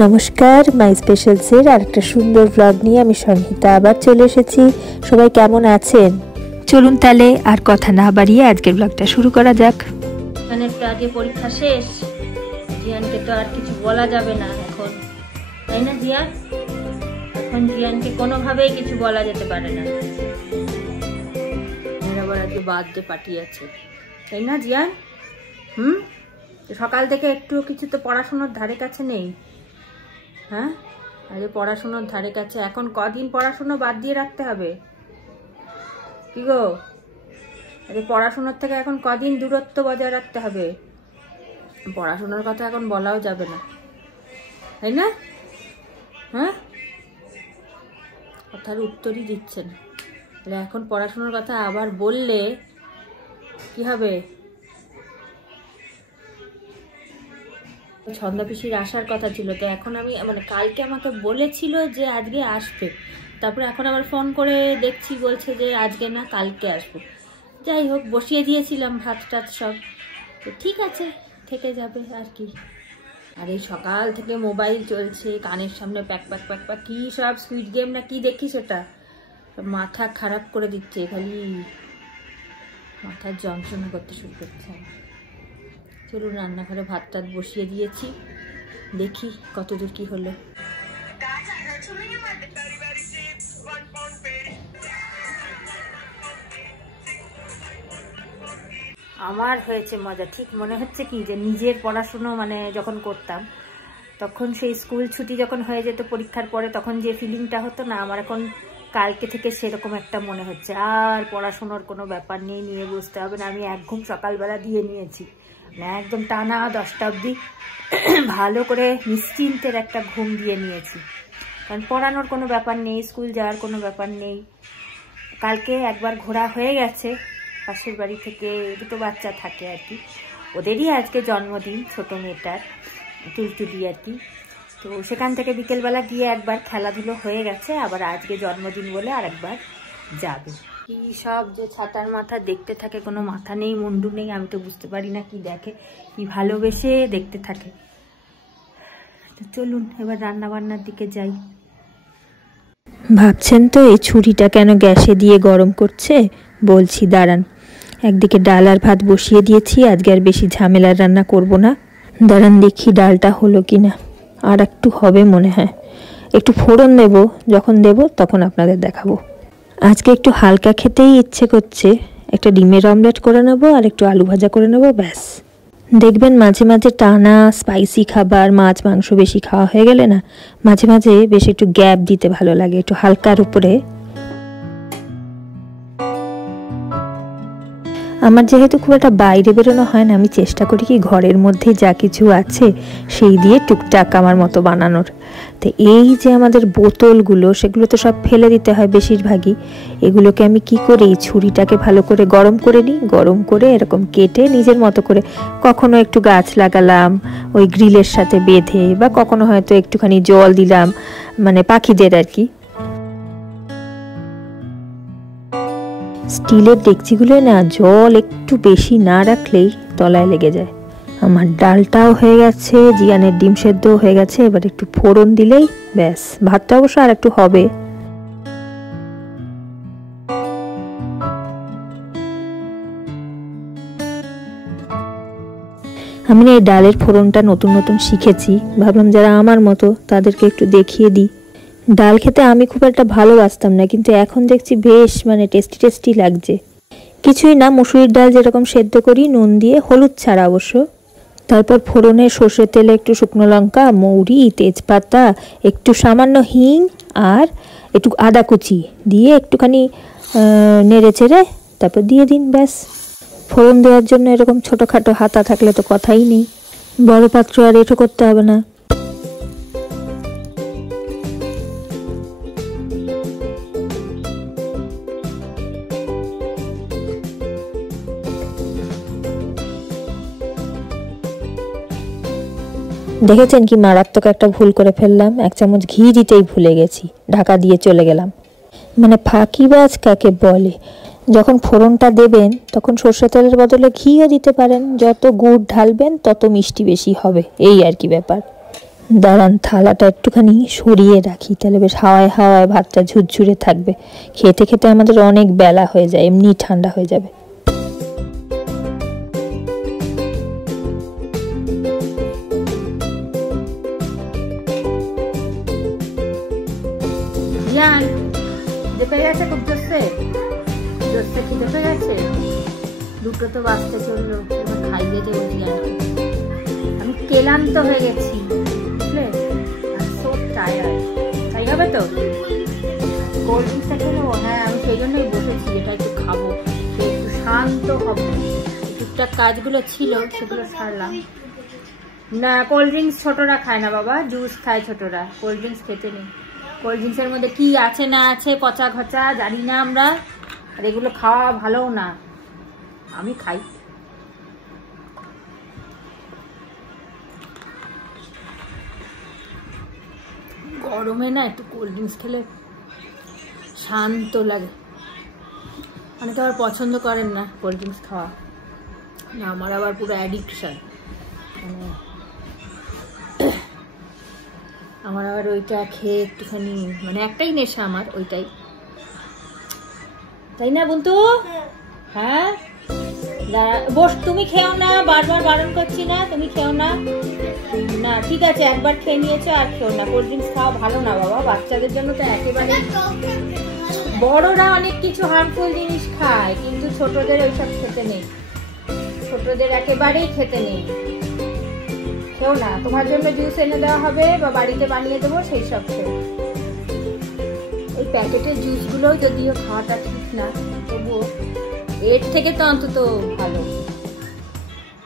নমস্কার, মাই স্পেশালসের আরেকটা সুন্দর ব্লগ নিয়ে আমি সংহিতা আবার চলে এসেছি। সবাই কেমন আছেন? চলুন তাহলে আর কথা না বাড়িয়ে আজকের ব্লগটা শুরু করা যাক। এখানে একটু আগে পরীক্ষা শেষ, জিয়ানকে তো আর কিছু বলা যাবে না এখন, তাই না জিয়ান? এখন জিয়ানকে কোনোভাবেই কিছু বলা যেতে পারে না। আবার আজকে বার্থডে পার্টি আছে, তাই না জিয়ান? সকাল থেকে একটু কিছু তো পড়াশোনার ধারে কাছে নেই। হ্যাঁ, আজ পড়াশোনার ধারে কাছে এখন কদিন পড়াশোনা বাদ দিয়ে রাখতে হবে? কি গো, আজ পড়াশোনার থেকে এখন কদিন দূরত্ব বজায় রাখতে হবে? পড়াশোনার কথা এখন বলাও যাবে না, তাই না? হ্যাঁ, কথার উত্তরই দিচ্ছে না। তাহলে এখন পড়াশোনার কথা আবার বললে কি হবে? ছন্দা পিসির আসার কথা ছিল, তো এখন আমি কালকে আমাকে বলেছিল যে আজকে আসবে, তারপরে এখন আবার ফোন করে দেখছি বলছে যে আজকে না কালকে আসবে। যাই হোক, বসিয়ে দিয়েছিলাম ভাত টাত সব, তো ঠিক আছে, থেকে যাবে আর কি। আর এই সকাল থেকে মোবাইল চলছে কানের সামনে, প্যাক প্যাক প্যাক প্যাক কী সব সুইট গেম না কি দেখি, সেটা মাথা খারাপ করে দিচ্ছে, খালি মাথার যন্ত্রণা করতে শুরু করছে। চলুন, রান্নাঘরে ভাত টাত বসিয়ে দিয়েছি, দেখি কতদূর কি হলো। আমার হয়েছে মজা, ঠিক মনে হচ্ছে কি যে নিজের পড়াশুনো যখন করতাম তখন সেই স্কুল ছুটি যখন হয়ে যেত পরীক্ষার পরে, তখন যে ফিলিংটা হতো না, আমার এখন কালকে থেকে সেরকম একটা মনে হচ্ছে। আর পড়াশুনোর কোনো ব্যাপার নেই, নিয়ে বুঝতে হবে না। আমি এক ঘুম সকালবেলা দিয়ে নিয়েছি, একদম টানা 10টা অবধি ভালো করে নিশ্চিন্তের একটা ঘুম দিয়ে নিয়েছি, কারণ পড়ানোর কোনো ব্যাপার নেই, স্কুল যাওয়ার কোনো ব্যাপার নেই। কালকে একবার ঘোরা হয়ে গেছে, পাশের বাড়ি থেকে দুটো বাচ্চা থাকে আর কি, ওদেরই আজকে জন্মদিন, ছোট মেয়েটার, তুলতুলি আর কি। তো সেখান থেকে বিকেলবেলা গিয়ে একবার খেলাধুলো হয়ে গেছে, আবার আজকে জন্মদিন বলে আর একবার যাবে। কি সব যে ছাতার মাথা দেখতে থাকে, কোনো মাথা নেই মুন্ডু নেই, আমি তো বুঝতে পারি না কি দেখে, কি ভালোবেসে দেখতে থাকে। তো চলুন এবার রান্না বান্নার দিকে যাই। ভাবছেন তো এই ছুরিটা কেন গ্যাসে দিয়ে গরম করছে? বলছি দাঁড়ান। একদিকে ডাল আর ভাত বসিয়ে দিয়েছি, আজকে আর বেশি ঝামেলার রান্না করব না। দাঁড়ান দেখি ডালটা হলো কিনা, আর একটু হবে মনে হয়। একটু ফোড়ন দেব, যখন দেব তখন আপনাদের দেখাবো। আজকে একটু হালকা খেতেই ইচ্ছে করছে, একটা ডিমের অমলেট করে নেবো আর একটু আলু ভাজা করে নেবো, ব্যাস। দেখবেন মাঝে মাঝে টানা স্পাইসি খাবার, মাছ মাংস বেশি খাওয়া হয়ে গেলে না, মাঝে মাঝে বেশ একটু গ্যাপ দিতে ভালো লাগে, একটু হালকার উপরে। আমার যেহেতু খুব একটা বাইরে বেরোনো হয় না, আমি চেষ্টা করি কি ঘরের মধ্যে যা কিছু আছে সেই দিয়ে টুকটাক আমার মতো বানানোর। তো এই যে আমাদের বোতলগুলো, সেগুলো তো সব ফেলে দিতে হয় বেশিরভাগই। এগুলোকে আমি কি করি, ছুরিটাকে ভালো করে গরম করে নিই, গরম করে এরকম কেটে নিজের মতো করে, কখনো একটু গাছ লাগালাম ওই গ্রিলের সাথে বেঁধে, বা কখনো হয়তো একটুখানি জল দিলাম, পাখিদের আর কি। স্টিলের ডেকচিগুলো না জল একটু বেশি না রাখলেই তলায় লেগে যায়। আমার ডালটাও হয়ে গেছে, জিয়ানের ডিম সেদ্ধও হয়ে গেছে, এবার একটু ফোড়ন দিলেই ব্যাস। ভাতটা অবশ্য আর একটু হবে। আমি না এই ডালের ফোড়নটা নতুন নতুন শিখেছি, ভাবলাম যারা আমার মতো তাদেরকে একটু দেখিয়ে দিই। ডাল খেতে আমি খুব একটা ভালোবাসতাম না, কিন্তু এখন দেখছি বেশ টেস্টি টেস্টি লাগছে। কিছুই না, মুসুরির ডাল যেরকম সেদ্ধ করি নুন দিয়ে, হলুদ ছাড়া অবশ্য। তারপর ফোড়নে সর্ষের তেলে একটু শুকনো লঙ্কা, মৌরি, তেজপাতা, একটু সামান্য হিং আর একটু আদা কুচি দিয়ে একটুখানি নেড়ে চেড়ে তারপর দিয়ে দিন, ব্যাস। ফোড়ন দেওয়ার জন্য এরকম ছোটোখাটো হাতা থাকলে তো কথাই নেই, বড় পাত্র আর এঁটো করতে হবে না। দেখেছেন কি মারাত্মক একটা ভুল করে ফেললাম, 1 চামচ ঘি দিতেই ভুলে গেছি, ঢাকা দিয়ে চলে গেলাম। ফাঁকিবাজ কাকে বলে? যখন ফোড়নটা দেবেন তখন সরষের তেলের বদলে ঘিও দিতে পারেন, যত গুড় ঢালবেন তত মিষ্টি বেশি হবে, এই আর কি ব্যাপার। দাঁড়ান, থালাটা একটুখানি সরিয়ে রাখি, তাহলে বেশ হাওয়ায় হাওয়ায় ভাতটা ঝুরঝুরে থাকবে। খেতে খেতে আমাদের অনেক বেলা হয়ে যায়, এমনি ঠান্ডা হয়ে যাবে। খিদে পেয়ে গেছে, দুটো তো বাজতে চললো, এবার খাইয়ে দেবো জিয়ানকে। আমি ক্লান্ত হয়ে গেছি, বুঝলে, তাই হবে তো। কোল্ড ড্রিঙ্কসটা খেলো? হ্যাঁ, আমি সেই জন্যই বসেছি, এটা একটু খাবো, একটু শান্ত হবো। টুকটাক কাজগুলো ছিল সেগুলো সারলাম। না, কোল্ড ড্রিঙ্কস ছোটরা খায় না বাবা, জুস খায় ছোটরা, কোল্ড ড্রিঙ্কস খেতে নেই। কোল্ড ড্রিঙ্কসের মধ্যে কি আছে না আছে পচা ঘচা জানি না আমরা, আর এগুলো খাওয়া ভালোও না। আমি খাই। গরমে না একটু কোল্ড ড্রিঙ্কস খেলে শান্ত লাগে। অনেকে আবার পছন্দ করেন না কোল্ড ড্রিঙ্কস খাওয়া, না আমার আবার পুরো অ্যাডিকশন, মানে আমার আবার ওইটা খেয়ে একটুখানি, মানে একটাই নেশা আমার ওইটাই, তাই না বন্ধু? হ্যাঁ, বস, তুমি খেও না, বারবার বারণ করছি না, তুমি খেও না। না ঠিক আছে, একবার খেয়ে নিয়েছো আর খেও না। কোল্ড ড্রিঙ্কস খাওয়া ভালো না বাবা, বাচ্চাদের জন্য তো একেবারে। বড়রা অনেক কিছু হার্মফুল জিনিস খায়, কিন্তু ছোটদের ওইসব খেতে নেই, ছোটদের একেবারেই খেতে নেই। খেও না, তোমার জন্য জুস এনে দেওয়া হবে বা বাড়িতে বানিয়ে দেবো, সেই সব খেও। এই প্যাকেটের জুসগুলো যদিও খাওয়াটা ঠিক না, তবুও এর থেকে তো অন্তত ভালো।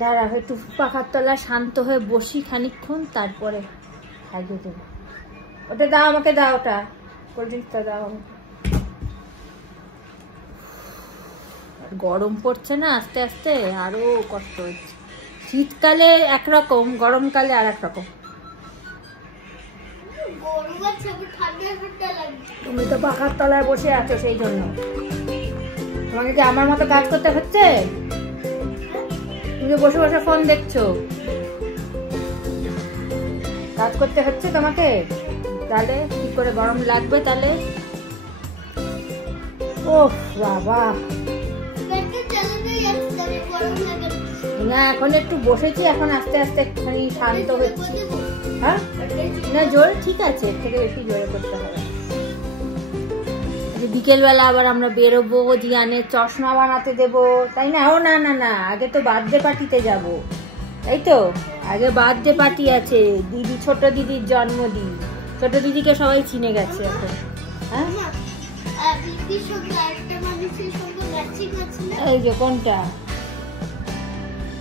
দাঁড়া, একটু পাখার তলায় শান্ত হয়ে বসি খানিকক্ষণ, তারপরে খাইয়ে দেবো। ওটা দাও আমাকে, দাও ওটা, কোল্ড ড্রিঙ্কসটা দাও আমাকে। গরম পড়ছে না আস্তে আস্তে, আরো কষ্ট হচ্ছে। শীতকালে একরকম, গরমকালে আর একরকম। তুমি তো পাখার তলায় বসে আছো, সেই জন্য তোমাকে কি আমার মতো কাজ করতে হচ্ছে? তুমি বসে বসে ফোন দেখছো, কাজ করতে হচ্ছে তোমাকে, তাহলে কি করে গরম লাগবে তাহলে? ওহ বাবা, না এখন একটু বসেছি, এখন আস্তে আস্তে একটুখানি শান্ত হচ্ছি। হ্যাঁ না, জোর ঠিক আছে, এর থেকে বেশি জোরে করতে হবে। বিকেলবেলা আবার আমরা বেরোবো, জিয়ানের চশমা বানাতে দেবো, তাই না? ও না না না, আগে তো বার্থডে পার্টিতে যাবো, তাই তো? আগে বার্থডে পার্টি আছে, দিদি, ছোট দিদির জন্মদিন। ছোট দিদিকে সবাই চিনে গেছে এখন। হ্যাঁ, এই যে কোনটা,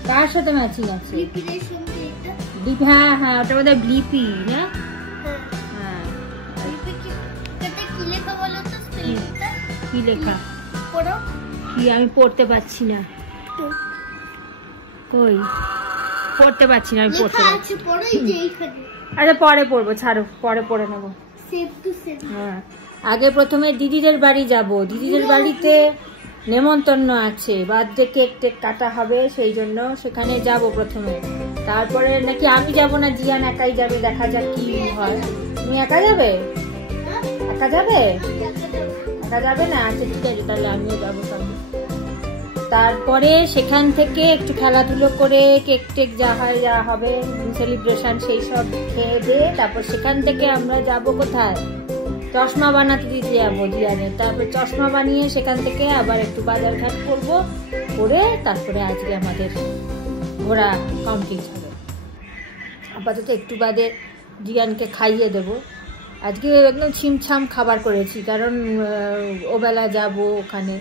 কার সাথে ম্যাচিং আছে? হ্যাঁ হ্যাঁ, ওটা বোধহয় ব্লিপি না? হ্যাঁ, কি লেখা? কি আমি পড়তে পারছি না, কই পড়তে পারছি না, আমি পড়তে পারছি। আরে পরে পড়বো, ছাড়ো, পরে পড়ে নেবো। হ্যাঁ, আগে প্রথমে দিদিদের বাড়ি যাব, দিদিদের বাড়িতে নেমন্তন্ন আছে, বার্থডে কেক টেক কাটা হবে, সেই জন্য সেখানে যাব প্রথমে। তারপরে নাকি আমি যাব না, জিয়ান একাই যাবে, দেখা যাক কি হয়। তুমি একা যাবে? একা যাবে? একা যাবে না? আচ্ছা ঠিক আছে, তাহলে আমিও যাবো সঙ্গে। তারপরে সেখান থেকে একটু খেলাধুলো করে কেক টেক যা হয় যা হবে, সেলিব্রেশন, সেই সব খেয়ে দিয়ে তারপর সেখান থেকে আমরা যাব কোথায়? চশমা বানাতে দিতে যাবো জিয়ানের। তারপর চশমা বানিয়ে সেখান থেকে আবার একটু বাজার ঘাট করবো, করে তারপরে আজকে আমাদের ঘোরা কমপ্লিট হবে। আপাতত একটু বাদে জিয়ানকে খাইয়ে দেবো। আজকে একদম ছিমছাম খাবার করেছি, কারণ ওবেলা যাব ওখানে।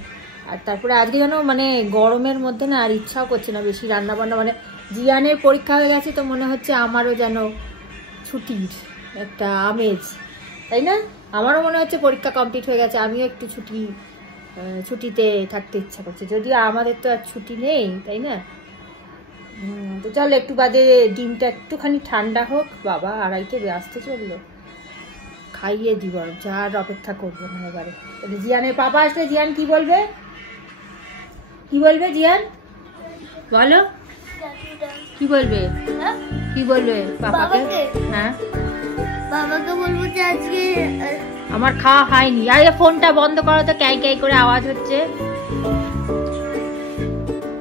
আর তারপরে আজকে যেন মানে গরমের মধ্যে না আর ইচ্ছাও করছে না বেশি রান্না বান্না, মানে জিয়ানের পরীক্ষা হয়ে গেছে তো মনে হচ্ছে আমারও যেন ছুটির একটা আমেজ, তাই না? আমারও মনে হচ্ছে পরীক্ষা কমপ্লিট হয়ে গেছে, আমিও একটু ছুটিতে থাকতে ইচ্ছা করছে, যদিও আমাদের তো আর ছুটি নেই, তাই না? তো চলো একটু বাদে ডিমটা একটুখানি ঠান্ডা হোক, বাবা 2:30 আসতে চললো, খাইয়ে দিব, যার অপেক্ষা করবো না এবারে। জিয়ানের পাপা আসলে জিয়ান কি বলবে? কি বলবে জিয়ান? বলো কি বলবে? কি বলবে পাপাকে? হ্যাঁ বাবাকে বলবো যে আজকে আমার খাওয়া হয়নি। আরে ফোনটা বন্ধ করো তো, ক্যাই ক্যাই করে আওয়াজ হচ্ছে।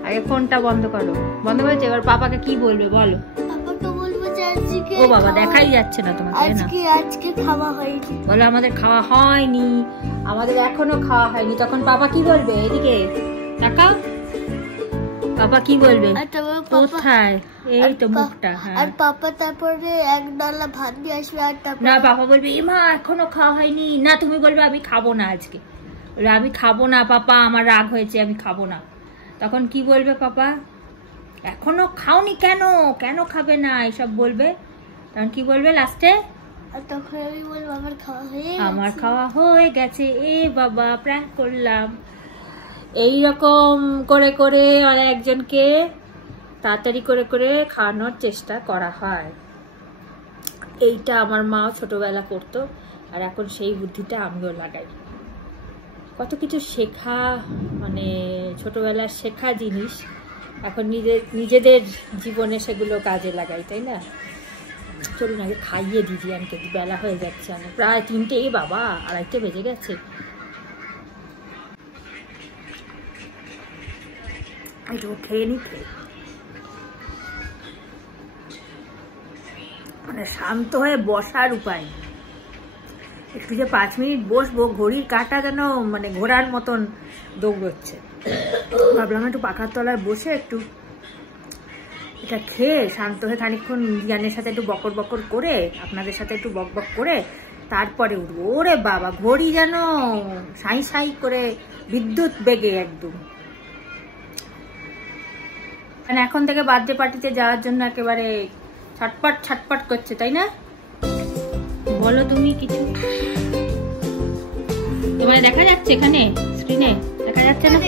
আরে ফোনটা বন্ধ করো। বন্ধ করেছে? এবার পাপাকে কি বলবে বলো? পাপাকে বলবো যে আজকে ও বাবা দেখাই যাচ্ছে না তোমাকে। আজকে খাওয়া হয়নি। বলো আমাদের খাওয়া হয়নি, আমাদের এখনো খাওয়া হয়নি। তখন পাপা কি বলবে? এদিকে তাকাও, পাপা কি বলবে? কোথায়? এই তো মুখটা। আর পাপা তারপরে এক ডালা ভাত দিয়ে আসবে। আর তারপর না, পাপা বলবে এমা এখনো খাওয়া হয়নি। না, তুমি বলবে আমি খাবো না আজকে। আমি খাবো না পাপা, আমার রাগ হয়েছে, আমি খাবো না। তখন কি বলবে পাপা? এখনো খাওনি কেন, কেন খাবে না, এসব বলবে। তখন কি বলবে লাস্টে? আর তখন আমি বলবো আমার খাওয়া হয়ে গেছে। এ বাবা প্র্যাঙ্ক করলাম। এইরকম করে করে একজনকে তাড়াতাড়ি করে করে খাওয়ানোর চেষ্টা করা হয়। এইটা আমার মাও ছোটবেলা করতো, আর এখন সেই বুদ্ধিটা আমিও লাগাই। কত কিছু শেখা, মানে ছোটবেলার শেখা জিনিস এখন নিজেদের জীবনে সেগুলো কাজে লাগাই, তাই না? চলুন আগে খাইয়ে দিই জিয়ানকে, বেলা হয়ে যাচ্ছে অনেক, প্রায় 3টে। বাবা 2:30 বেজে গেছে। একটু খেয়ে নি, মানে শান্ত হয়ে বসার উপায়। একটু যে 5 মিনিট বসবো, ঘড়ির কাঁটা যেন মানে ঘোড়ার মতন দৌড়চ্ছে। ভাবলাম একটু পাখার তলায় বসে একটু এটা খেয়ে শান্ত হয়ে খানিকক্ষণ জিয়ানের সাথে একটু বকর বকর করে, আপনাদের সাথে একটু বক বক করে তারপরে উঠবো। ওরে বাবা, ঘড়ি যেন সাই সাই করে বিদ্যুৎ বেগে একদম। মানে এখন থেকে বার্থডে পার্টিতে যাওয়ার জন্য একেবারে ছটপট ছটপট করছে, তাই না? বলো তুমি কিছু। তোমায় দেখা যাচ্ছে এখানে স্ক্রিনে? দেখা যাচ্ছে না?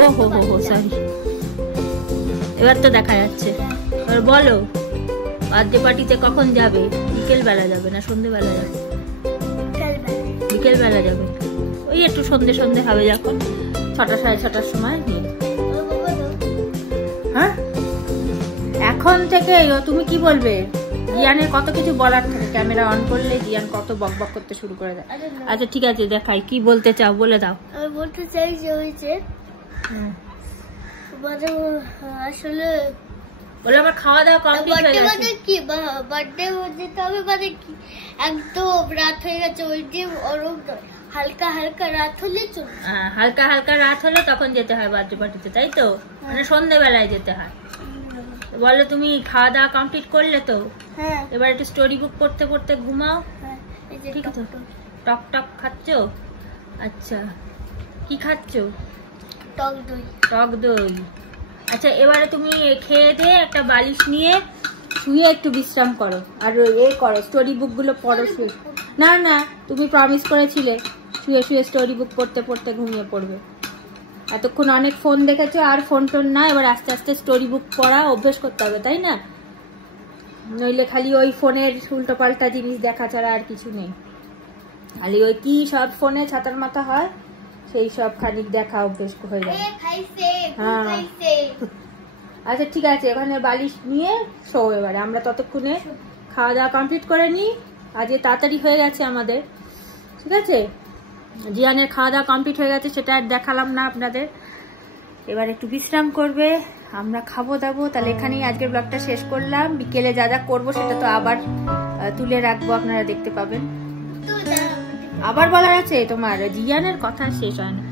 ও হো হো হো সরি, এবার তো দেখা যাচ্ছে। এবার বলো বার্থডে পার্টিতে কখন যাবে? বিকেল বেলা যাবে না সন্ধ্যেবেলা যাবে? বিকেল বেলা যাবে। ওই একটু সন্ধ্যে সন্ধ্যে হবে, যখন 6টা 6:30টার সময় নিয়ে। হ্যাঁ এখন থেকে তুমি কি বলবে? জিয়ানের কত কিছু বলার থাকে, ক্যামেরা অন করলে জিয়ান কত বক বক করতে শুরু করে দেয়। আচ্ছা ঠিক আছে, দেখাই কি বলতে চাও, বলে দাও। আমি বলতে চাই যে হয়েছে আসলে বলে আমার খাওয়া দাওয়া কমপ্লিট হয়ে গেছে। মানে কি বার্থডে যেতে হবে, মানে কি একদম রাত হয়ে গেছে, ওই যে ওরকম হালকা হালকা রাত হলে চলবে। হালকা হালকা রাত হলে তখন যেতে হয় বার্থডে পার্টিতে, তাই তো? মানে সন্ধ্যেবেলায় যেতে হয়। বলো তুমি খাওয়া দাওয়া কমপ্লিট করলে তো? হ্যাঁ। এবার একটু স্টোরি বুক পড়তে পড়তে ঘুমাও। ঠিক আছে। টক টক খাচ্ছ? আচ্ছা কি খাচ্ছ? টক দই। টক দই। আচ্ছা এবারে তুমি খেয়ে দিয়ে একটা বালিশ নিয়ে শুয়ে একটু বিশ্রাম করো, আর করো স্টোরি বুক গুলো পড়ো শুয়ে। না না, তুমি প্রমিস করেছিলে শুয়ে শুয়ে স্টোরি বুক পড়তে পড়তে ঘুমিয়ে পড়বে। এতক্ষণ অনেক ফোন দেখেছো, আর ফোন টোন না, এবার আস্তে আস্তে স্টোরি বুক পড়া অভ্যেস করতে হবে, তাই না? নইলে খালি ওই ফোনের উল্টো পাল্টা জিনিস দেখা ছাড়া আর কিছু নেই। খালি ওই কি সব ফোনে ছাতার মাথা হয়, সেই সব খানিক দেখা অভ্যেস হয়ে যায়। হ্যাঁ আচ্ছা ঠিক আছে, ওখানে বালিশ নিয়ে শো। এবারে আমরা ততক্ষণে খাওয়া দাওয়া কমপ্লিট করে নিই। আজকে তাড়াতাড়ি হয়ে গেছে আমাদের, ঠিক আছে? জিয়ানের খাওয়া দাওয়া কমপ্লিট হয়ে গেছে, সেটা আর দেখালাম না আপনাদের। এবার একটু বিশ্রাম করবে, আমরা খাবো দাবো। তাহলে এখানেই আজকের ব্লগটা শেষ করলাম। বিকেলে যা যা করবো সেটা তো আবার তুলে রাখবো, আপনারা দেখতে পাবেন। আবার বলার আছে তোমার? জিয়ানের কথা শেষ হয় না।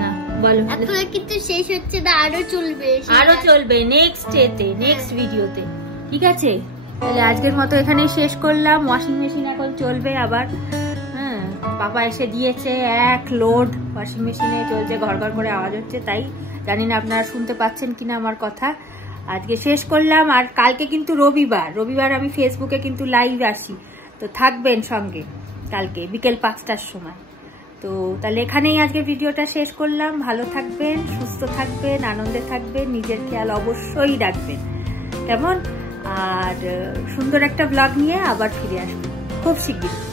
না বলো। এখন কিন্তু শেষ হচ্ছে না, আরো চলবে, আরো চলবে নেক্সট ডেতে, নেক্সট ভিডিওতে, ঠিক আছে? তাহলে আজকের মতো এখানে শেষ করলাম। ওয়াশিং মেশিন এখন চলবে আবার। হ্যাঁ পাপা এসে দিয়েছে, 1 লোড ওয়াশিং মেশিনে চলছে, ঘর ঘর করে আওয়াজ হচ্ছে। তাই জানি না আপনারা শুনতে পাচ্ছেন কিনা আমার কথা। আজকে শেষ করলাম। আর কালকে কিন্তু রবিবার আমি ফেসবুকে কিন্তু লাইভ আসি, তো থাকবেন সঙ্গে কালকে বিকেল 5টার সময়। তো তাহলে এখানেই আজকে ভিডিওটা শেষ করলাম। ভালো থাকবেন, সুস্থ থাকবেন, আনন্দে থাকবেন, নিজের খেয়াল অবশ্যই রাখবেন, কেমন? আর সুন্দর একটা ব্লগ নিয়ে আবার ফিরে আসবেন খুব শিগগিরই।